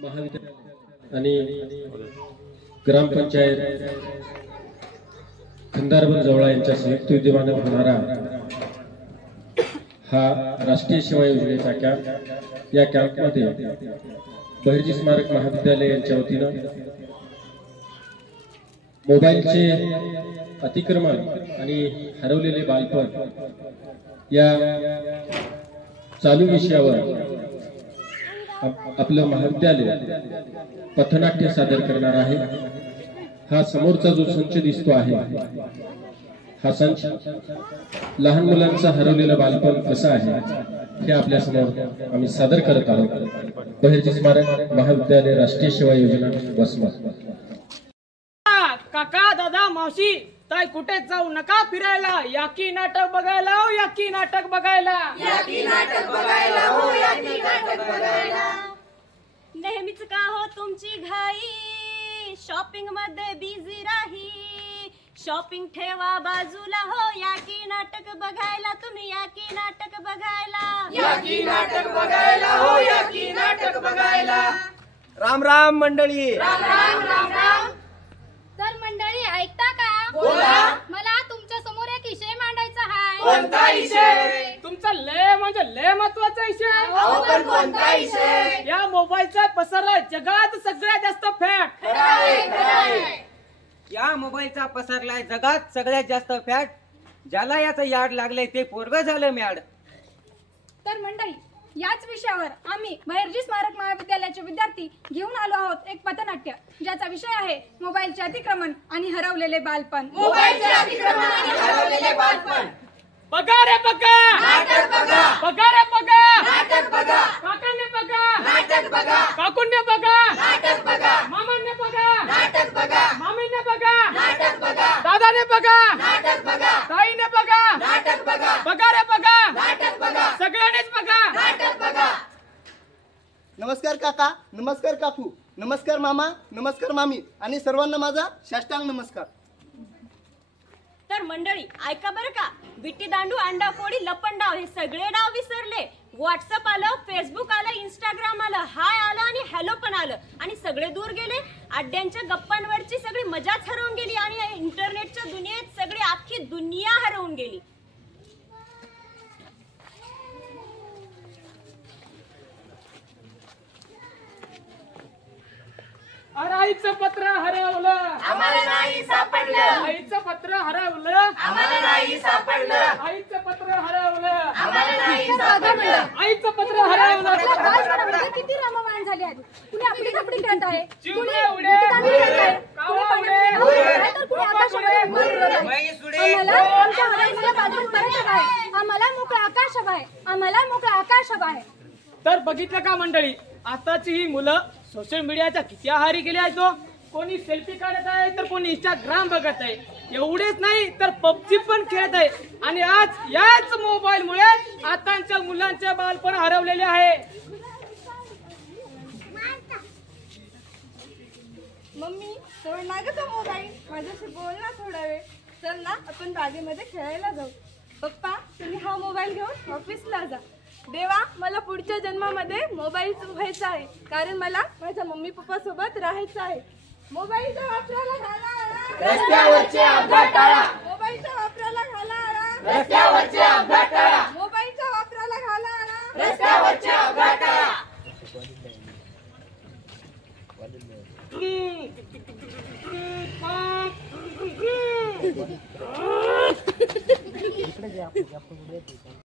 महाविद्यालय आणि ग्रामपंचायत खंदारबन जवळा यांच्या संयुक्त विद्यमाने होणारा हा राष्ट्रीय सेवा योजनेचा कॅम्प। या कॅम्पमध्ये बहिर्जी स्मारक महाविद्यालय यांच्या वतीने मोबाईलचे अतिक्रमण आणि हरवलेले बालपण या चालू विषयावर आपलं महाविद्यालय पथनाट्य सादर करणार आहे। हा समोरचा जो संच दिसतो आहे हा संच लहान मुलांचा हरवलेलं बालपण कसं आहे हे आपल्या समोर आम्ही सादर करत आहोत। बहिर्जी स्मारक महाविद्यालय राष्ट्रीय सेवा योजना वसमत। काका दादा मावशी ताई कुठे जाऊ नका फिरायला, याकी नाटक बघायला हो, याकी नाटक बघायला, याकी नाटक बघायला हो, याकी नाटक बघायला। नेहमीच का हो तुमची घाई, शॉपिंग मध्ये बिझी राही, शॉपिंग ठेवा बाजूला हो, याकी नाटक बघायला तुम्ही, याकी नाटक बघायला, याकी नाटक बघायला हो, याकी नाटक बघायला। राम राम मंडळी। राम राम राम राम। तर मंडळी ऐकता का? बोला। मला तुमच्या समोर एक विषय मांडायचा आहे। कोणता विषय? तुमचा लय म्हणजे लय महत्वाचा विषय। अहो पण कोणता विषय? या मोबाईलचा पसरला जगात सगळ्यात जास्त फॅट। खरं आहे, खरं आहे। या मोबाईलचा पसरलाय जगात सगळ्यात जास्त फॅट। ज्याला याचं याड लागले ते पोरग झालं मॅड। तर मंडळी याच विषयावर आम्ही बहिर्जी स्मारक महाविद्यालयाचे विद्यार्थी घेऊन आलो आहोत एक पथनाट्य, ज्याचा विषय आहे मोबाईलचे अतिक्रमण आणि हरवलेले बालपण। मोबाईलचे अतिक्रमण आणि हरवलेले बालपण। बघा रे बघा, नाटक बघा, बघा रे बघा, नाटक बघा, काकांनी बघा, नाटक बघा, काकूंनी बघा, नाटक बघा, मामांनी बघा, नाटक बघा, मामींनी बघा, नाटक बघा, दादाने बघा, नाटक बघा, ताईने बघा, नाटक बघा, बघा रे बघा, नाटक बघा, सगळ्यांनीच बघा, नाटक बघा। नमस्कार काका, नमस्कार काकू, नमस्कार मामा, नमस्कार मामी आणि सर्वांना माझा साष्टांग नमस्कार। तर मंडळी ऐका बरं का, विट्टी दांडू, अंडा फोडी, लपंडाव हे सगळे डाव विसरले। व्हॉट्सअप आलं, फेसबुक आलं, इंस्टाग्राम आलं, हाय आलं आणि हॅलो पण आलं आणि सगळे दूर गेले। अड्ड्यांच्या गप्पांवरची सगळी मजाच हरवून गेली आणि इंटरनेटच्या दुनियेत सगळी अख्खी दुनिया हरवून गेली। अरे आईचं पत्र हरवलं, आम्हाला नाही सापडलं, आईचं पत्र हरवलं, आम्हाला नाही सापडलं, आईचं पत्र हरवलं, आम्हाला नाही सापडलं, आईचं पत्र हरवलं। आपल्या बालपणामध्ये किती रममाण झाले आहेत। कुणी आपली कपडे खेळत आहे, चिवडे उडे, कुणी खेळत आहे, कावळा कुणी उडे, पाण्यात खेळत आहे, तर कुणी आकाशामध्ये उडे, उडत आहे। म्हैस उडे, आम्हाला आमच्या हवेमध्ये बाजून पर्यटक आहे, आम्हाला मोकळं आकाश हवं आहे, आम्हाला मोकळं आकाश हवं आहे। तर बघितलं का मंडळी, आताची ही मुलं सोशल मीडियाच्या किती आहारी गेले आहेत। तो कोणी सेल्फी काढत आहे तर कोणी इंस्टाग्राम बघत आहे। एवढेच नाही तर पबजी पण खेळत आहे आणि आज याच मोबाईल मुळे आताच्या मुलांचे बालपण हरवलेले आहे। मम्मी सोड ना ग तो मोबाईल, माझ्याशी बोल ना थोडा वेळ। चल ना आपण बागेमध्ये खेळायला जाऊ। पप्पा तुम्ही हा मोबाईल घेऊन ऑफिसला जा। देवा मला पुढच्या जन्मामध्ये मोबाईल व्हायचा आहे, कारण मला माझ्या मम्मी पप्पा सोबत राहायचं आहे। मोबाईलच्या वापराला घाला आळा, रस्त्यावरचे अपघात टाळा, मोबाईलच्या वापराला घाला आळा, रस्त्यावरचे अपघात टाळा, मोबाईलच्या वापराला घाला आळा, रस्त्यावरचे अपघात टाळा।